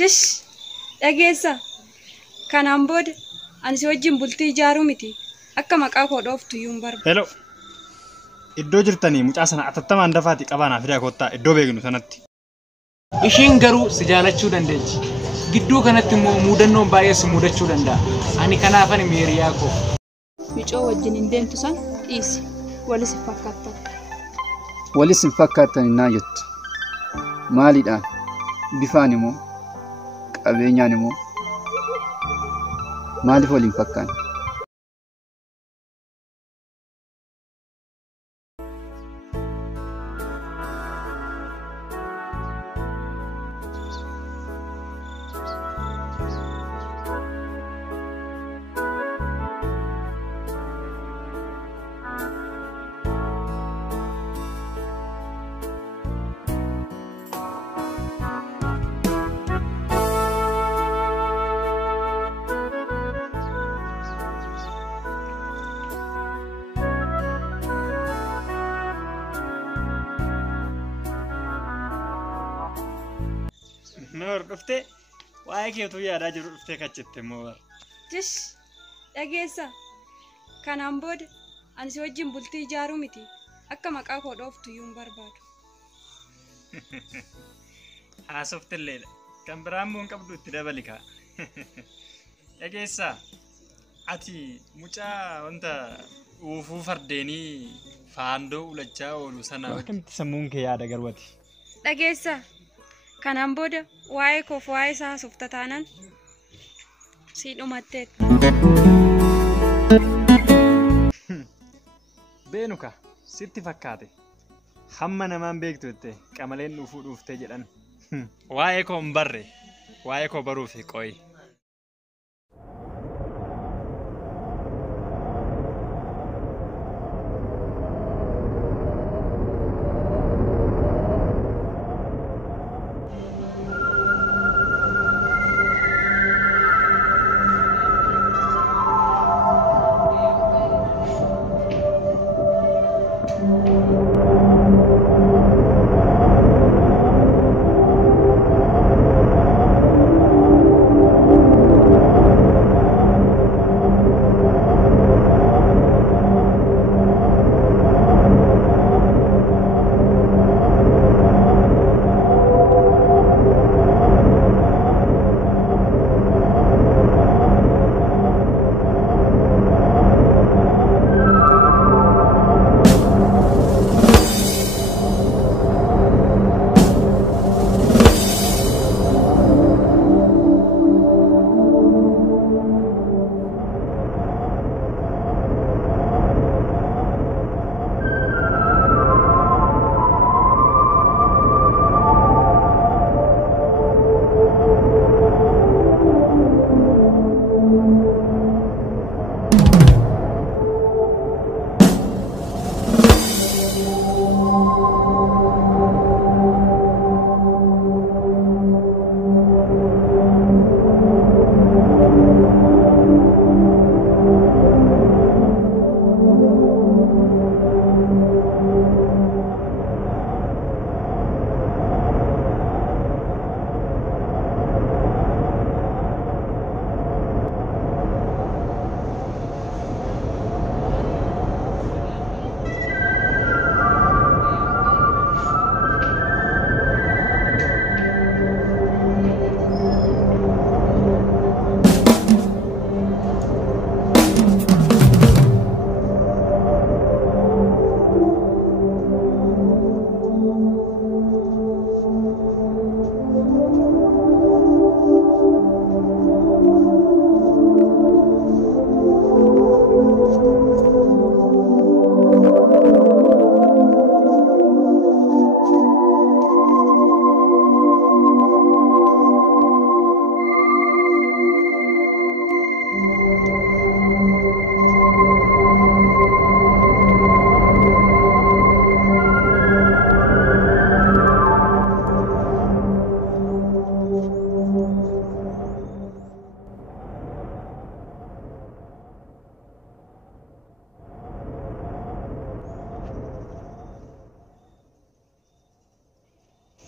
Tish dhageessa kanaan booda ani si wajjin bultii ijaaruu miti akka maqaa koo dhooftu iyyuu hin barbaadu. Hello. Iddoo jirtanii mucaa sana atattamaan dafaati qabaanaa fidaa kottaa iddoo beeknu sanatti. Ishiin garuu si jaalachuu dandeechi. Gidduu kanatti immoo muudannoon baay'ee si mudachuu danda'a. Ani kanaafan meeriyaa koo. Micoo wajjin hin deemtu san dhiisi. Walis hin fakkaattan. Walis hin fakkaattan innaa jettu. Maaliidhaan? Bifaan immoo qabeenyaan immoo maaliif waliin fakkaanne? Noor dhuftee waa'ee keetu yaadaa jiru dhuftee kachitte moo? Tish dhageessa kanaan booda ani si wajjin bultii ijaaruu miti akka maqaa koo dhooftu iyyuu hin barbaadu. Haasoftelleedha. Kan biraan moo hin qabdu itti dabali kaa. Dhageessaa ati mucaa wanta uufuu fardeenii faandoo ulachaa oolu sana akkamitti sammuun kee yaada garwati? Dhageessa kanaan booda waa'ee koof waa'ee isaa haasofta taanaan si dhumatteetta. Beenuka sitti fakkaate hamma namaan beektu jettee qamaleen dhuufuu dhuuftee jedhan. Waa'ee koo hin barre waa'ee koo baruuf qo'i.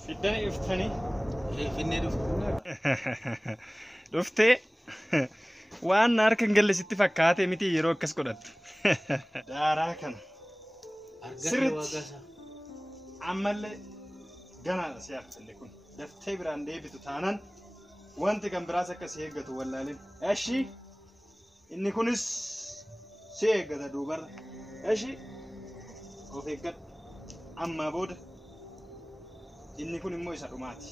Fiddani dhuftanii? Finnee dhufu. Dhuftee waan harka hin galle sitti fakkaate miti yeroo akkas godhattu. Daaraa kana. Sirriitti ammallee ganaadha si haffalle kun. Daftee biraan deebitu taanaan wanti kan biraas akka si eeggatu wallaalin. Eshi inni kunis si eeggata duubarra. Eshi of eeggadhu. Ammaa booda inni kun immoo isa dhumaati.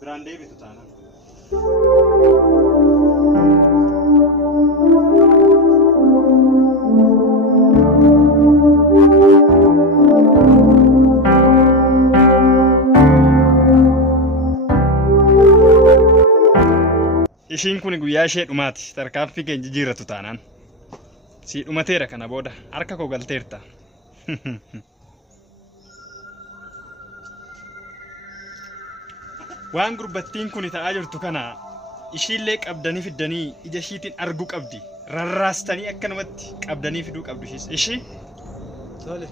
Biraan deebitu taanaan. Ishiin kun guyyaa ishee dhumaati. Tarkaanfii keenya jijjiirratu taanaan. Si dhumateera kana booda harka koo galteerta. Waan gurbattiin kun ta'aa jirtu kana ishiillee qabdanii fiddanii ija ishiitiin arguu qabdi. Rarraastanii akkanumatti qabdanii fiduu qabdu ishis. Ishii Tole.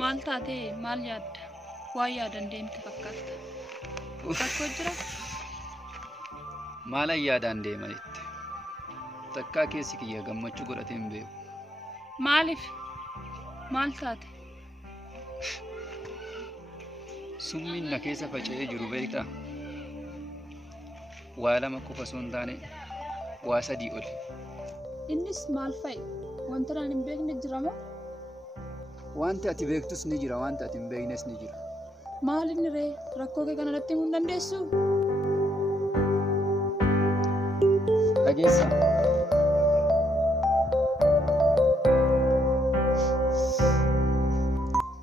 Maal taatee maal yaadda? Waa yaadan deemte fakkaata. Bakkoo jira? Maal yaadaan deema jette? Takkaa keessi kiyya gammachuu godhatee hin beeku. Maaliif? Maal taate? Summiin na keessa faca'ee jiru beektaa? Waa lama qofa osoo hin taane waa sadii oli. Innis maal fa'i? Wanta naan hin beekne jira moo? Wanti ati beektus ni jira, wanti ati hin beeknes ni jira. Maal inni ree? Rakkoo kee kanarratti himuu hin dandeessu? Dhageessa.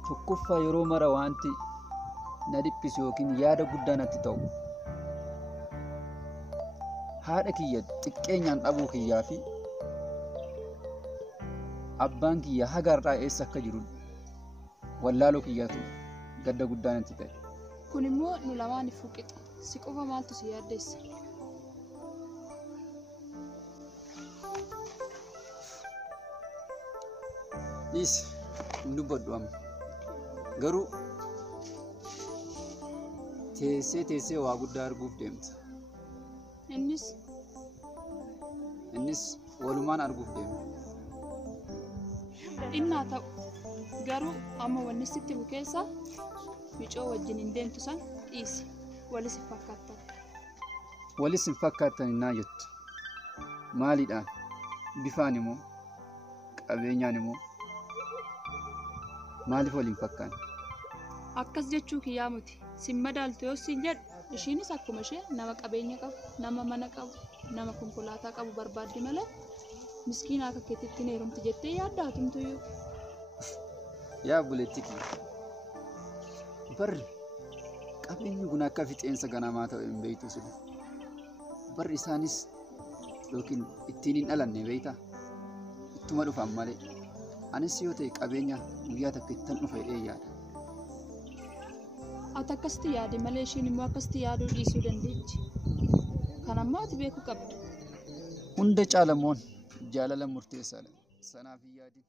Tokkoffaa yeroo mara wanti na dhiphisu yookiin yaada guddaa natti ta'u. Haadha kiyya xiqqeenyaan dhabuu kiyyaa fi abbaan kiyya hagaarraa eessa akka jiru wallaaloo kiyyaatu gadda guddaa natti ta'e. Kun immoo nu lamaaniif fuqixa. Si qofa maaltu si yaaddeessa? Dhiisi hin dubbadhu amma. Garuu teessee waa guddaa arguuf deemta. Innis walumaan arguuf deema. Innaa ta'u garuu amma wanni sitti himu keessa micoo wajjin hin deemtu san dhiisi. Walis hin fakkaattan. Walis hin fakkaattan innaa jettu. Maaliidhaan? Bifaan immoo qabeenyaan immoo maaliif waliin fakkaanne? Akkas jechuu kiyyaa miti. Sin madaaltu yoo siin jedhu ishiinis akkuma ishee nama qabeenya qabu, nama mana qabu, nama konkolaataa qabu barbaaddi malee miskiina akka keetitti hin heerumti jettee yaaddaa tumtuyyuu. Yaa buleetti kiyya. Barri qabeenyi kun akka fixeensa ganamaa ta'e hin beektu sila. Barri isaanis yookiin ittiin hin dhalanne beektaa? Ittuma dhufan malee. Anis yoo ta'e qabeenya guyyaa takka ittan dhufa jedhee yaada. Ati akkasitti yaade malee ishiin immoo akkasitti yaaduu dhiisuu dandeechi. Kan ammoo ati beekuu qabdu. Hunda caalamoon jaalala murteessaadha. Sanaaf hin yaadin.